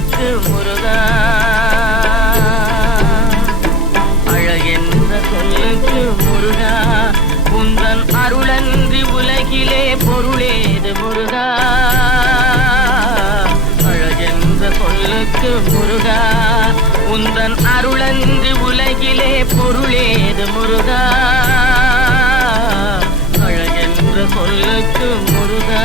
சொல்லுக்கு முருகா, அழகென்ற சொல்லுக்கு முருகா, உந்தன் அருளன்றி உலகிலே பொருளேது முருகா, அழகென்ற சொல்லுக்கு முருகா, உந்தன் அருளன்றி உலகிலே பொருளேது முருகா, அழகென்ற சொல்லுக்கு முருகா.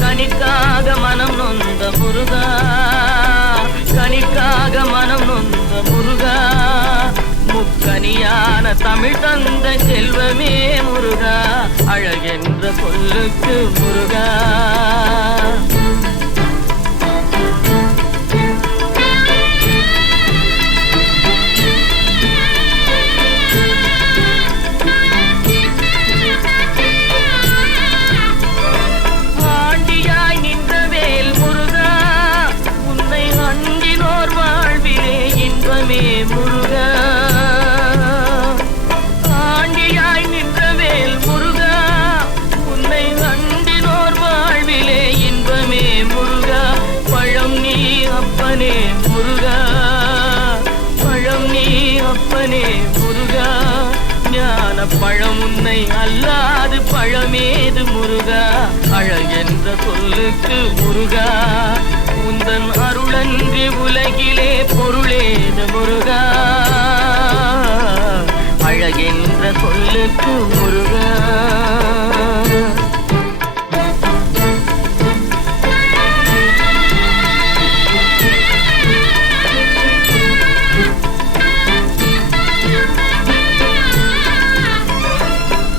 கனிக்காக மனம் நொந்த முருகா, கனிக்காக மனம் நொந்த முருகா, முக்கனியான தமிழ் தந்த செல்வமே முருகா, அழகென்ற சொல்லுக்கு முருகா. முருகா, ஆண்டியாய் நின்றவேல் முருகா, உன்னை அண்டினோர் வாழ்விலே இன்பமே முருகா, பழம் நீ அப்பனே முருகா, பழம் நீ அப்பனே முருகா, ஞான பழம் உன்னை அல்லாது பழமேது முருகா, அழகென்ற சொல்லுக்கு முருகா, உந்தன் அருளன்றி உலகிலே பொருளேது முருகா, அழகென்ற சொல்லுக்கு முருகா.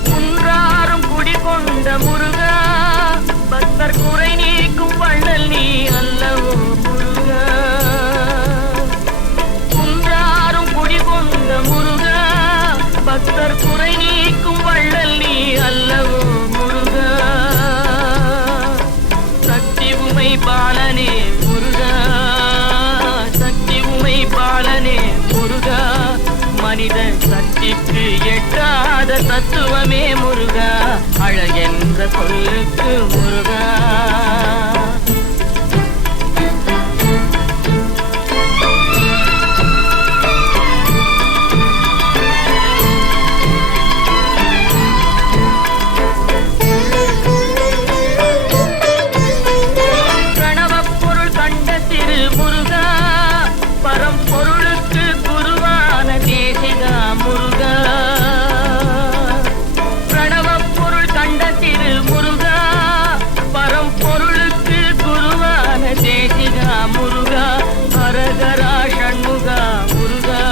குன்றாரும் குடிகொண்ட முருகா, பக்தர் குறை நீக்கும் வள்ளல் நீ அல்லவோ முருகா, குன்றாரும் குடிகொண்ட முருகா, பக்தர் குறை நீக்கும் வள்ளல் நீ அல்லவோ முருகா, சக்தி உமை பாலனே முருகா, சக்தி உமை பாலனே முருகா, மனித சக்திக்கு எட்டாத தத்துவமே முருகா, அழகென்ற சொல்லுக்கு முருகா. பிரணவப்பொருள் கண்ட திரு முருகா, பரம்பொருளுக்கு குருவான தேசிகா முருகா, பிரணவப்பொருள் கண்ட திரு முருகா, பரம்பொருளுக்கு குருவான தேசிகா முருகா, ஹரஹரா ஷண்முகா முருகா,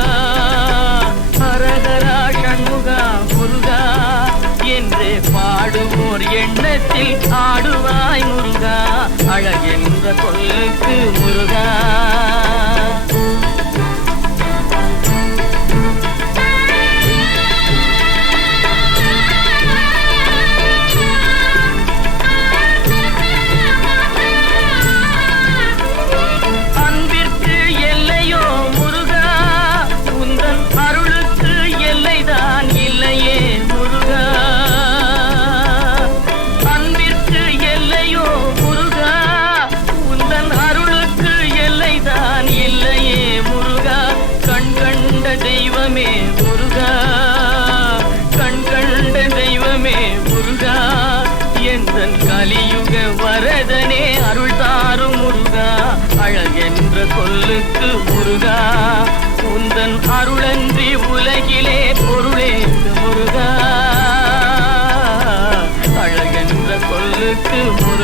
ஹரஹரா ஷண்முகா முருகா என்று பாடுவோர் எண்ணத்தில் ஆடுவாய் முருகா, அழகென்ற சொல்லுக்கு முருகா. அன்பிற்கு எல்லையோ முருகா, உந்தன் அருளுக்கு எல்லைதான் இல்லையே முருகா, அன்பிற்கு எல்லையோ முருகா, உந்தன் அருளுக்கு எல்லைதான் இல்லையே முருகா, கண் கண்ட தெய்வமே முருகா, கண் கண்ட தெய்வமே முருகா, எந்தன் கலியுக வரதனே அருள் தாரும் முருகா, அழகென்ற சொல்லுக்கு முருகா, உந்தன் அருளன்றி உலகிலே பொருளேது முருகா, அழகென்ற சொல்லுக்கு முருகா.